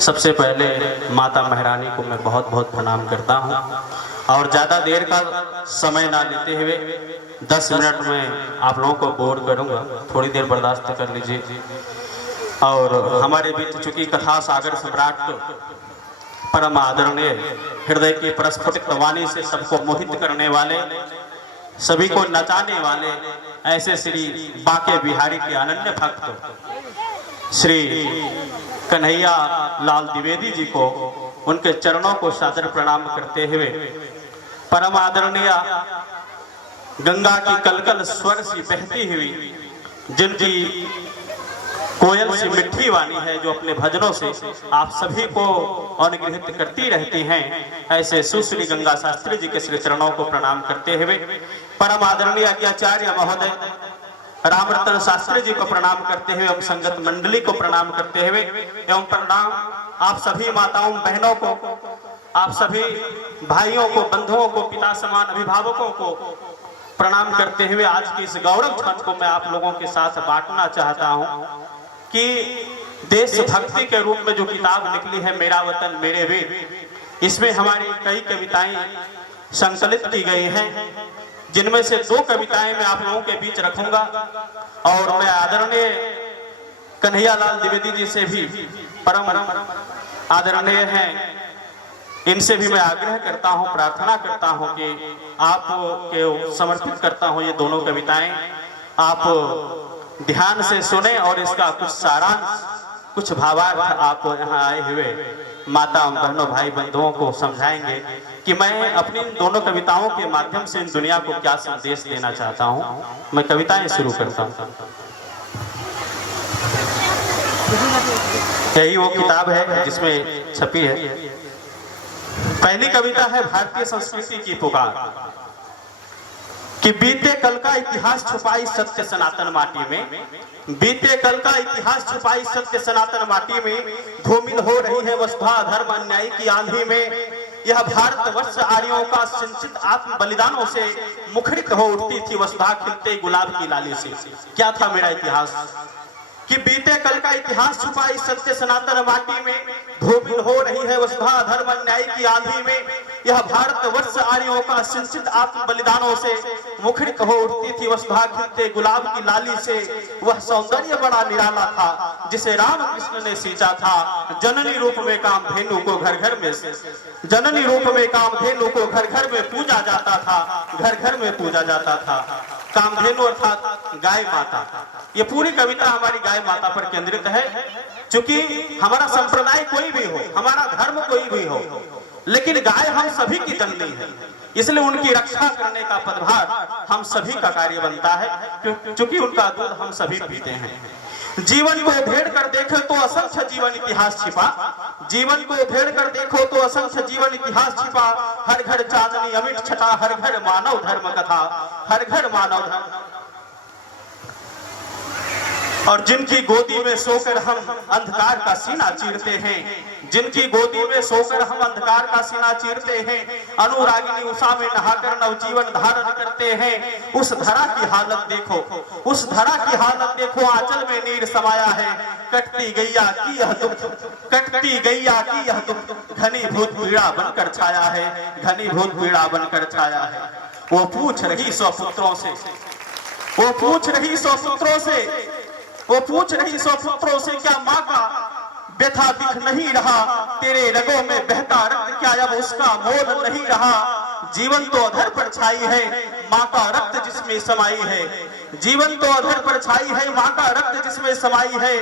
सबसे पहले माता महारानी को मैं बहुत बहुत प्रणाम करता हूँ और ज़्यादा देर का समय ना लेते हुए 10 मिनट में आप लोगों को बोर करूँगा, थोड़ी देर बर्दाश्त कर लीजिए। और हमारे बीच चूँकि कथा सागर सम्राट परम आदरणीय हृदय की प्रस्फुटित वाणी से सबको मोहित करने वाले, सभी को नचाने वाले ऐसे श्री बांके बिहारी के अनन्य भक्त श्री कन्हैया लाल द्विवेदी जी को उनके चरणों को सादर प्रणाम करते हुए परम आदरणीय गंगा की कलकल स्वर सी बहती हुई, जिनकी कोयल सी मिठी वाणी है, जो अपने भजनों से आप सभी को अनुग्रहित करती रहती हैं, ऐसे सुश्री गंगा शास्त्री जी के श्री चरणों को प्रणाम करते हुए परम आदरणीय आचार्य महोदय रामरतन शास्त्री जी को प्रणाम करते हुए एवं संगत मंडली को प्रणाम करते हुए एवं प्रणाम आप सभी माताओं बहनों को, आप सभी भाइयों को, बंधुओं को, पिता समान अभिभावकों को प्रणाम करते हुए आज की इस गौरव क्षण को मैं आप लोगों के साथ बांटना चाहता हूं कि देशभक्ति के रूप में जो किताब निकली है मेरा वतन मेरे वीर, इसमें हमारी कई कविताएं संकलित की गई हैं, जिनमें से 2 कविताएं मैं आप लोगों के बीच रखूंगा और मैं आदरणीय कन्हैया लाल द्विवेदी जी से भी परम आदरणीय हैं, इनसे भी मैं आग्रह करता हूं, प्रार्थना करता हूं कि आप के समर्पित करता हूं ये दोनों कविताएं, आप ध्यान से सुने और इसका कुछ सारांश, कुछ भावार्थ आप यहाँ आए हुए माता बहनों भाई बंधुओं को समझाएंगे कि मैं अपनी दोनों कविताओं के माध्यम से इन दुनिया को क्या संदेश देना चाहता हूँ। मैं कविताएं शुरू करता हूँ। यही वो किताब है जिसमें छपी है। पहली कविता है भारतीय संस्कृति की पुकार कि बीते कल का इतिहास छुपाई सत्य सनातन माटी में, बीते कल का इतिहास छुपाई सत्य सनातन माटी में, धूमिल हो रही है वसुधा धर्म अन्याय की आंधी में, यह भारतवर्ष आर्यों का सिंचित आत्म बलिदानों से मुखरित हो उठती थी वसुधा खिलते गुलाब की लाली से। क्या था मेरा इतिहास कि बीते कल का इतिहास छुपाई सत्य सनातन माटी में, धूमिल हो रही है वसुधा धर्म अन्याय की आंधी में, यह भारतवर्ष आर्यों का सिंचित आत्म बलिदानों से मुखरित हो उठती थी वसुधा खिलते गुलाब की लाली से। वह सौंदर्य बड़ा निराला था जिसे राम कृष्ण ने सींचा था, जननी रूप में कामधेनु को घर घर में, जननी रूप में कामधेनु को घर घर में पूजा जाता था, घर घर में पूजा जाता था। कामधेनु अर्थात गाय माता। ये पूरी कविता हमारी गाय माता पर केंद्रित है, क्योंकि हमारा संप्रदाय कोई भी हो, हमारा धर्म कोई भी हो, लेकिन गाय हम सभी की जननी है, इसलिए उनकी रक्षा करने का पदभार हम सभी का कार्य बनता है, क्योंकि उनका दूध हम सभी पीते हैं। जीवन को उधेड़ कर देखो तो असंख्य जीवन इतिहास छिपा, जीवन को उधेड़ कर देखो तो असंख्य जीवन इतिहास छिपा, हर घर चांदनी अमिट छटा, हर घर मानव धर्म कथा, हर घर मानव धर्म। और जिनकी गोदी में सोकर हम अंधकार का सीना चीरते हैं, जिनकी गोदी में सोकर हम अंधकार का सीना चीरते हैं, अनुरागिनी उषा में नहाकर नवजीवन धारण करते हैं, उस धरा की हालत देखो, उस धरा की हालत देखो, आंचल में नीर समाया है, कटती गैया की यह दुख, कटती गैया की यह दुख, घनीभूत पीड़ा बनकर छाया है, घनीभूत पीड़ा बनकर छाया है। वो पूछ रही 100 पुत्रों से, वो पूछ रही 100 पुत्रों से, वो पूछ रही 100 पुत्रों से, क्या माँ का व्यथा दिख नहीं रहा, तेरे रगों में बहता रक्त क्या अब उसका मोल नहीं रहा। जीवन तो अधर पर छाई है, माँ का रक्त जिसमें समाई है, जीवन तो अधर पर छाई है, माँ का रक्त जिसमें समाई है,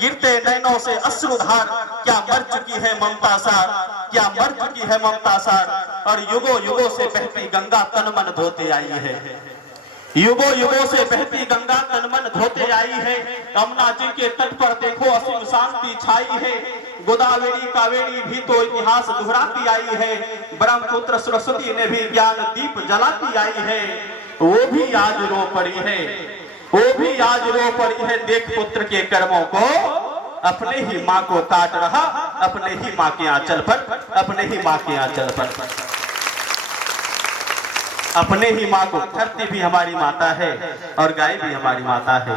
गिरते नैनों से अश्रुधार, क्या मर चुकी है ममता सार, क्या मर चुकी है ममता सार। और युगों युगों से बहती गंगा तन मन धोते आई है, युगों युगों से बहती गंगा तन मन धोते आई है, यमुना जी के तट पर देखो असीम शांति छाई है, गोदावरी कावेरी भी तो इतिहास दोहराती आई है, ब्रह्मपुत्र सरस्वती ने भी ज्ञान दीप जलाती आई है, वो भी आज रो पड़ी है, वो भी आज रो पड़ी है, देख पुत्र के कर्मों को, अपने ही माँ को काट रहा, अपने ही माँ के आंचल पर, अपने ही माँ के आंचल पर, अपने ही माँ को। धरती भी हमारी माता है और गाय भी हमारी माता है।